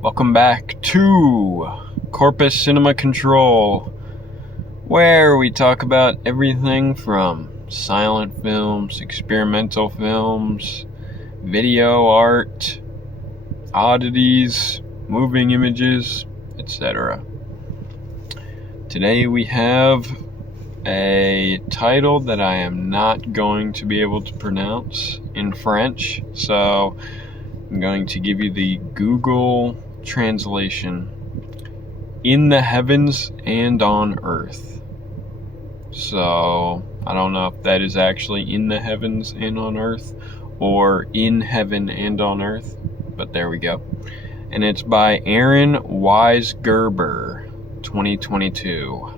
Welcome back to Corpus Cinema Control, where we talk about everything from silent films, experimental films, video art, oddities, moving images, etc. Today we have a title that I am not going to be able to pronounce in French, so I'm going to give you the Google translation: in the heavens and on earth. So I don't know if that is actually in the heavens and on earth or in heaven and on earth, but there we go. And it's by Erin WEISGERBER, 2022.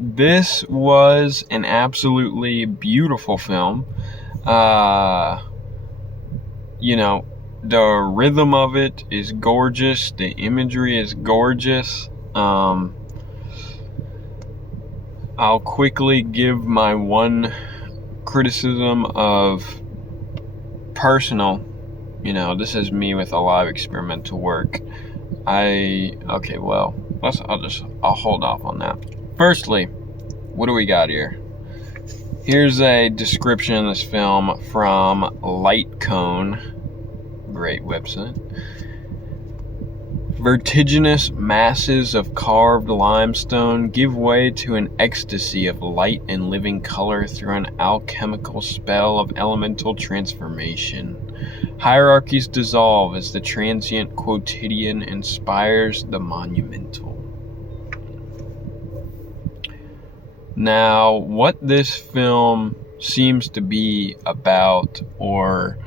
This was an absolutely beautiful film. The rhythm of it is gorgeous. The imagery is gorgeous. I'll quickly give my one criticism of personal. This is me with a lot of experimental work. I'll hold off on that. Firstly, what do we got here? Here's a description of this film from Lightcone. Great website. Vertiginous masses of carved limestone give way to an ecstasy of light and living color through an alchemical spell of elemental transformation. Hierarchies dissolve as the transient quotidian inspires the monumental. Now, what this film seems to be about, or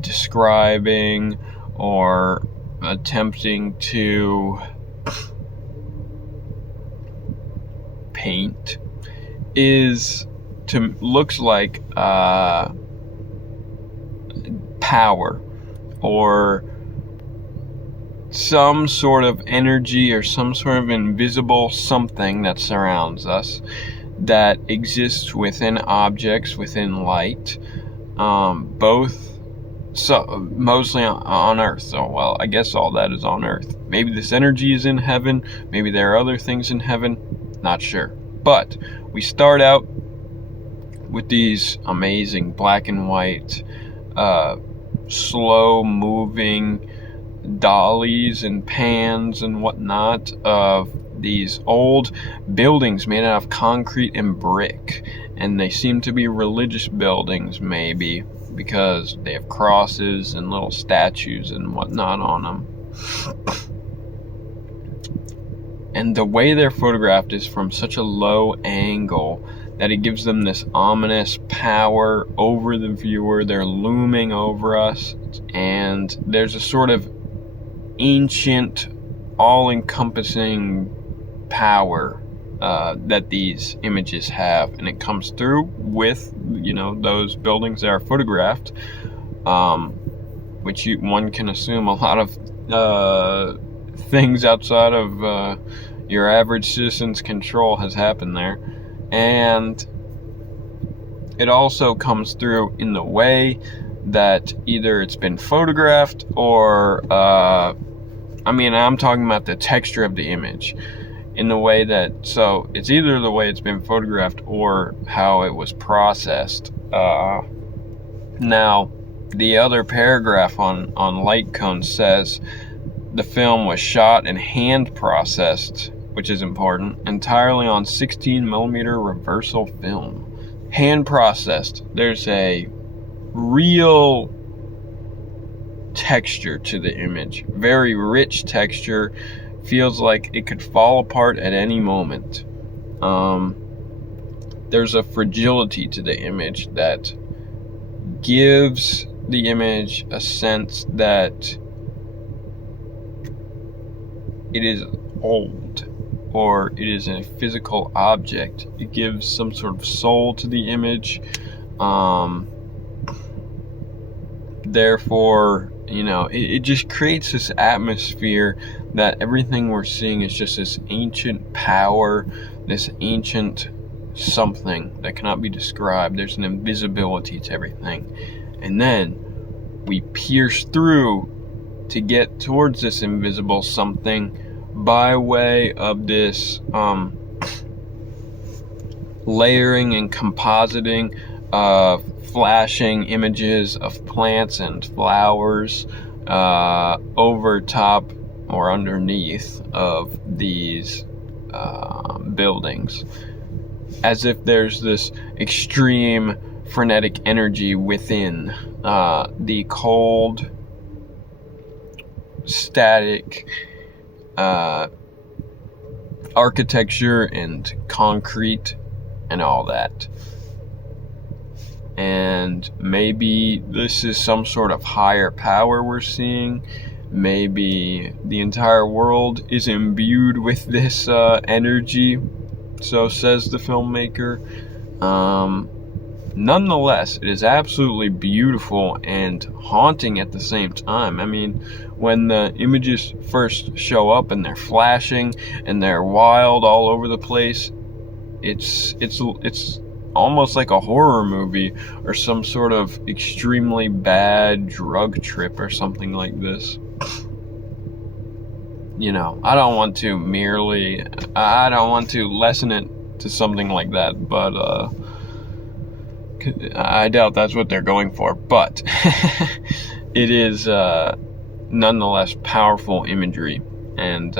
describing, or attempting to paint, looks like power, or some sort of energy, or some sort of invisible something that surrounds us, that exists within objects, within light, mostly on Earth. So, well, I guess all that is on Earth. Maybe this energy is in heaven. Maybe there are other things in heaven. Not sure. But we start out with these amazing black and white, slow-moving dollies and pans and whatnot of these old buildings made out of concrete and brick. And they seem to be religious buildings, maybe, because they have crosses and little statues and whatnot on them. And the way they're photographed is from such a low angle that it gives them this ominous power over the viewer. They're looming over us, and there's a sort of ancient, all-encompassing power that these images have, and it comes through with those buildings that are photographed, which one can assume a lot of things outside of your average citizen's control has happened there. And it also comes through in the way that either it's been photographed, or I'm talking about the texture of the image, in the way that, so it's either the way it's been photographed or how it was processed. Now, the other paragraph on Lightcone says the film was shot and hand processed, which is important, entirely on 16mm reversal film. Hand processed. There's a real texture to the image, very rich texture. Feels like it could fall apart at any moment. There's a fragility to the image that gives the image a sense that it is old, or it is a physical object. It gives some sort of soul to the image. Therefore, it just creates this atmosphere that everything we're seeing is just this ancient power, this ancient something that cannot be described. There's an invisibility to everything. And then we pierce through to get towards this invisible something by way of this layering and compositing of flashing images of plants and flowers over top or underneath of these buildings, as if there's this extreme frenetic energy within the cold, static architecture and concrete and all that. And maybe this is some sort of higher power we're seeing. Maybe the entire world is imbued with this energy, so says the filmmaker. Nonetheless, it is absolutely beautiful and haunting at the same time. I mean, when the images first show up and they're flashing and they're wild all over the place, it's almost like a horror movie or some sort of extremely bad drug trip or something like this. You know, I don't want to lessen it to something like that, but I doubt that's what they're going for. But it is nonetheless powerful imagery and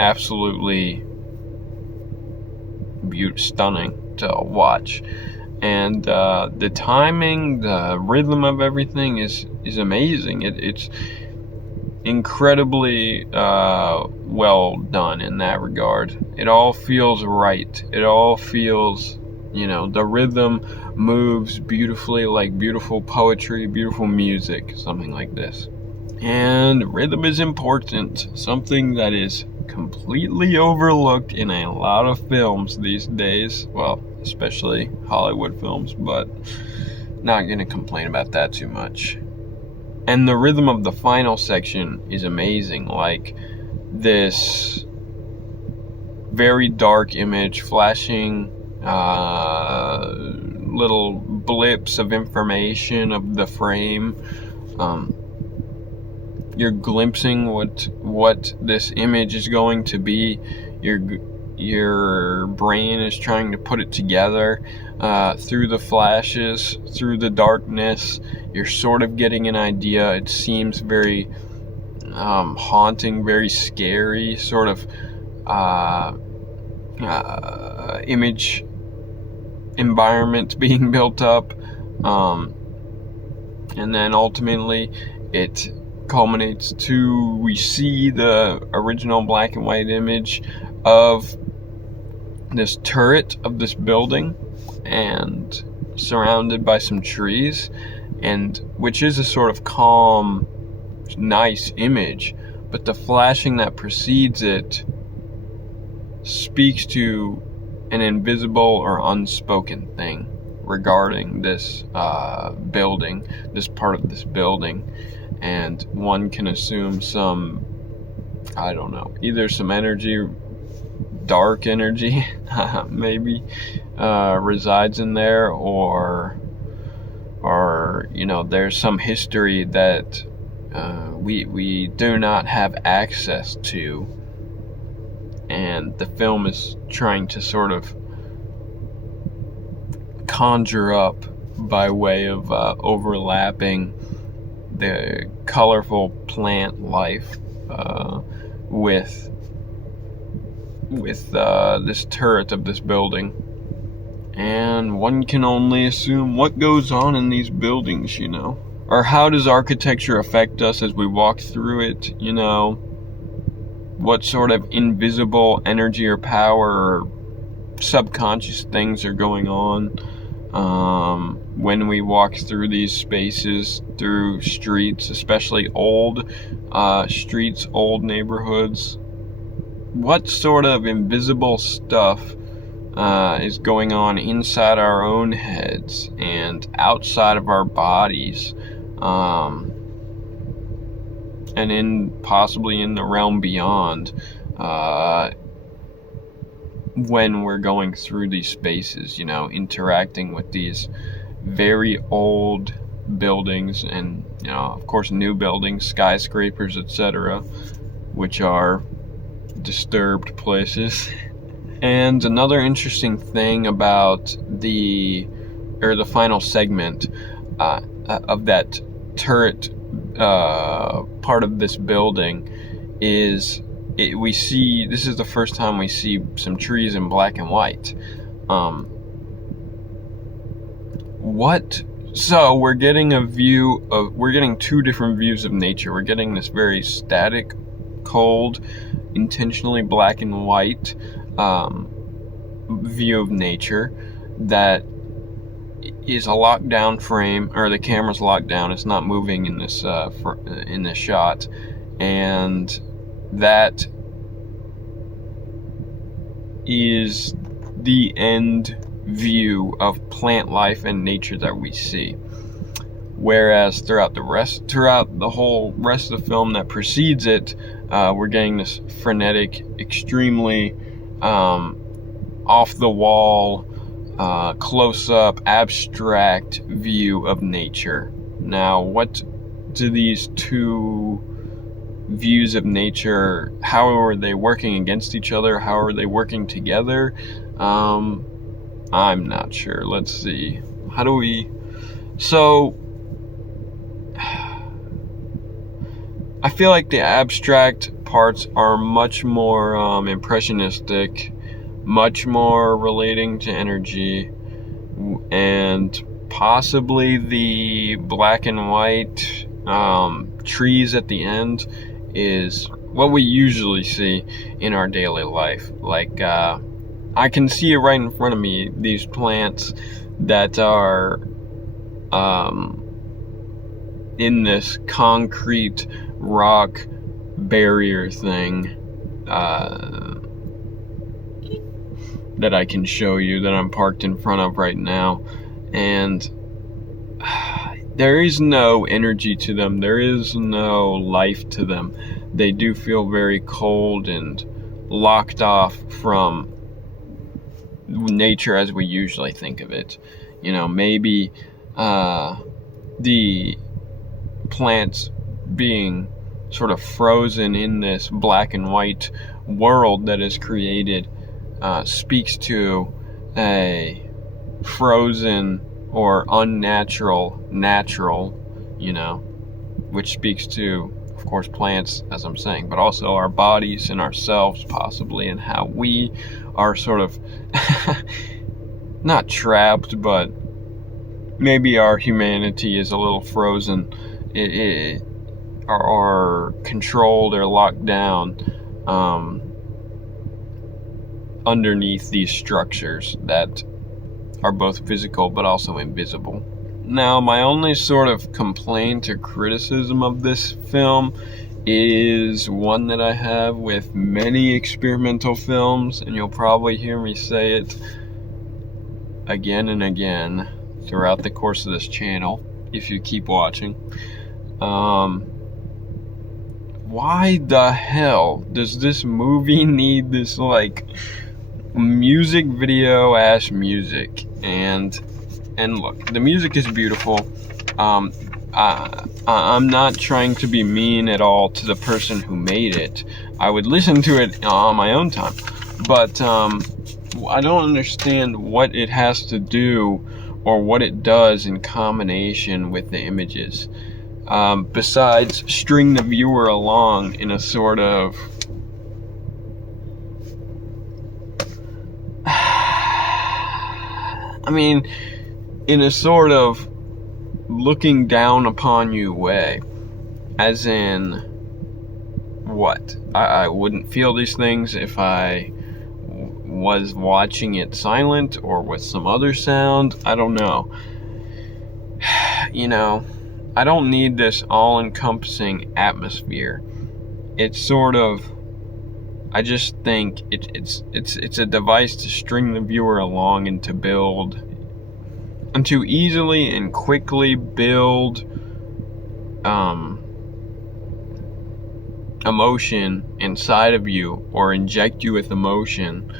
absolutely stunning to watch. And the timing, the rhythm of everything is amazing. It's incredibly well done in that regard. It all feels right. It all feels, you know, the rhythm moves beautifully, like beautiful poetry, beautiful music, something like this. And rhythm is important, something that is completely overlooked in a lot of films these days. Well, especially Hollywood films, but not gonna complain about that too much. And the rhythm of the final section is amazing, like this very dark image flashing little blips of information of the frame. You're glimpsing what this image is going to be. Your brain is trying to put it together through the flashes, through the darkness. You're sort of getting an idea. It seems very haunting, very scary, sort of image environment being built up. And then ultimately it culminates to, we see the original black and white image of this turret of this building and surrounded by some trees, and which is a sort of calm, nice image, but the flashing that precedes it speaks to an invisible or unspoken thing regarding this building, this part of this building. And one can assume some, I don't know, either some energy, dark energy, maybe, resides in there, or you know, there's some history that we do not have access to, and the film is trying to sort of conjure up by way of overlapping the colorful plant life with this turret of this building. And one can only assume what goes on in these buildings, you know, or how does architecture affect us as we walk through it, you know, what sort of invisible energy or power or subconscious things are going on when we walk through these spaces, through streets, especially old streets, old neighborhoods. What sort of invisible stuff is going on inside our own heads and outside of our bodies, and possibly in the realm beyond, when we're going through these spaces, you know, interacting with these very old buildings and, of course, new buildings, skyscrapers, etc., which are disturbed places. And another interesting thing about the final segment of that turret part of this building is we see, this is the first time we see some trees in black and white. So we're getting we're getting two different views of nature. We're getting this very static, cold, intentionally black and white view of nature that is a lockdown frame, or the camera's locked down. It's not moving in this shot, and that is the end view of plant life and nature that we see. Whereas throughout the whole rest of the film that precedes it, we're getting this frenetic, extremely off the wall, close up, abstract view of nature. Now, what do these two views of nature, how are they working against each other? How are they working together? I'm not sure. Let's see. So I feel like the abstract parts are much more impressionistic, much more relating to energy, and possibly the black and white trees at the end is what we usually see in our daily life. Like, I can see it right in front of me, these plants that are in this concrete rock barrier thing that I can show you, that I'm parked in front of right now. And there is no energy to them. There is no life to them. They do feel very cold and locked off from nature as we usually think of it. Maybe the plants being sort of frozen in this black and white world that is created speaks to a frozen or unnatural natural, which speaks to, of course, plants, as I'm saying, but also our bodies and ourselves, possibly, and how we are sort of not trapped, but maybe our humanity is a little frozen, or controlled or locked down underneath these structures that are both physical but also invisible. Now, my only sort of complaint or criticism of this film is one that I have with many experimental films, and you'll probably hear me say it again and again throughout the course of this channel if you keep watching. Why the hell does this movie need this, like, music video ass music? And look, the music is beautiful. I'm not trying to be mean at all to the person who made it. I would listen to it on my own time, but I don't understand what it has to do or what it does in combination with the images, besides string the viewer along in a sort of in a sort of looking down upon you way. As in, what? I wouldn't feel these things if I was watching it silent or with some other sound. I don't know. I don't need this all-encompassing atmosphere. It's sort of, I just think it's a device to string the viewer along and to easily and quickly build emotion inside of you, or inject you with emotion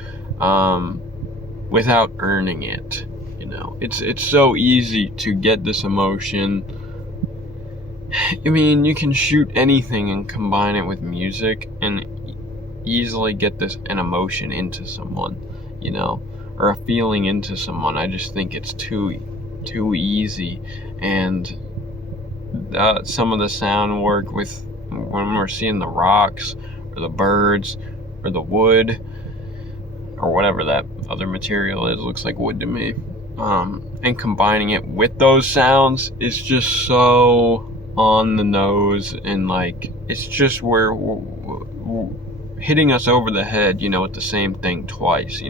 without earning it. It's so easy to get this emotion. I mean, you can shoot anything and combine it with music and easily get an emotion into someone, or a feeling into someone. I just think it's too easy. And some of the sound work with when we're seeing the rocks or the birds or the wood or whatever that other material is, looks like wood to me, and combining it with those sounds is just so on the nose, and like it's just we're hitting us over the head, with the same thing twice.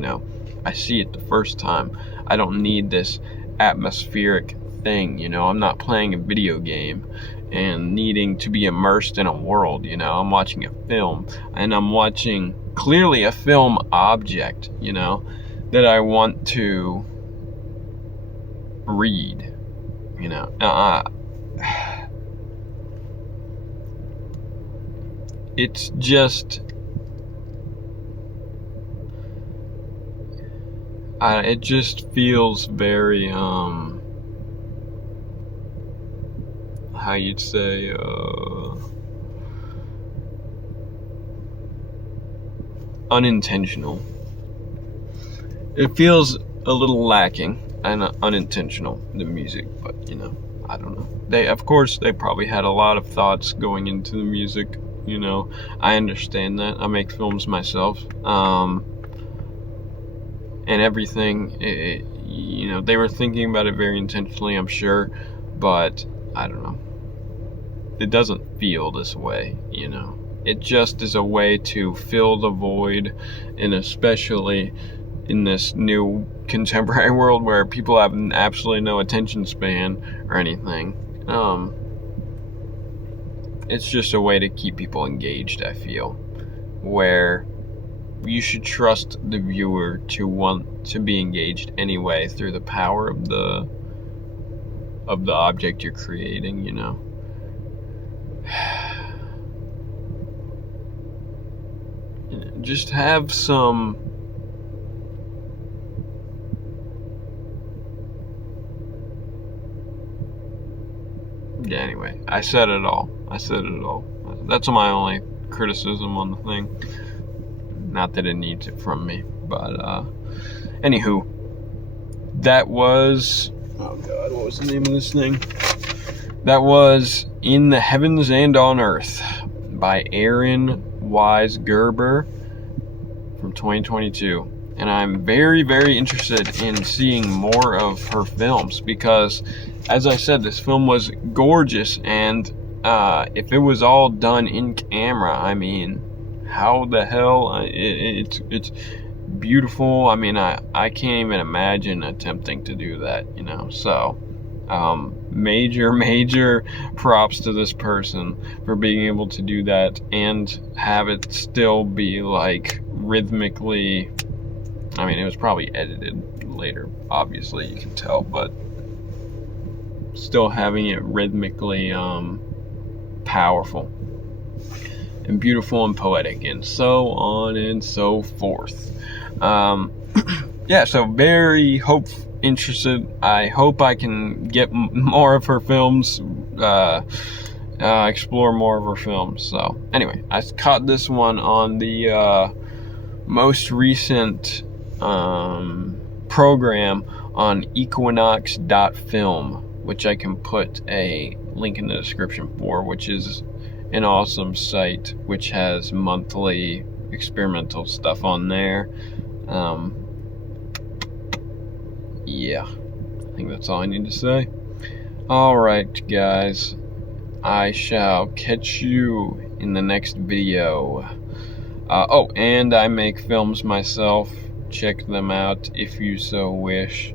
I see it the first time. I don't need this atmospheric thing. I'm not playing a video game and needing to be immersed in a world. I'm watching a film, and I'm watching clearly a film object, that I want to read. It's just it just feels very how you'd say unintentional. It feels a little lacking and unintentional, the music, but I don't know. Of course they probably had a lot of thoughts going into the music. I understand that. I make films myself, and everything. They were thinking about it very intentionally, I'm sure, but I don't know. It doesn't feel this way, It just is a way to fill the void, and especially in this new contemporary world where people have absolutely no attention span or anything. It's just a way to keep people engaged, I feel, where you should trust the viewer to want to be engaged anyway through the power of the object you're creating, Just have some anyway, I said it all. That's my only criticism on the thing. Not that it needs it from me, but anywho, that was, oh god, what was the name of this thing? That was In the Heavens and on Earth by Erin WEISGERBER from 2022. And I'm very, very interested in seeing more of her films because, as I said, this film was gorgeous, and if it was all done in camera, I mean, how the hell? It's beautiful. I mean, I can't even imagine attempting to do that, So, major props to this person for being able to do that and have it still be like rhythmically. I mean, it was probably edited later, obviously, you can tell, but still having it rhythmically powerful and beautiful and poetic and so on and so forth. Yeah, so very interested. I hope I can get more of her films, explore more of her films. So anyway, I caught this one on the most recent program on equinox.film, which I can put a link in the description for, which is an awesome site which has monthly experimental stuff on there. Yeah, I think that's all I need to say. Alright guys, I shall catch you in the next video. Oh, and I make films myself. Check them out if you so wish.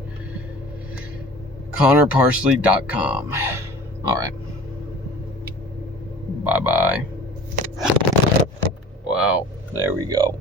ConnorParsley.com. Alright. Bye-bye. Wow, there we go.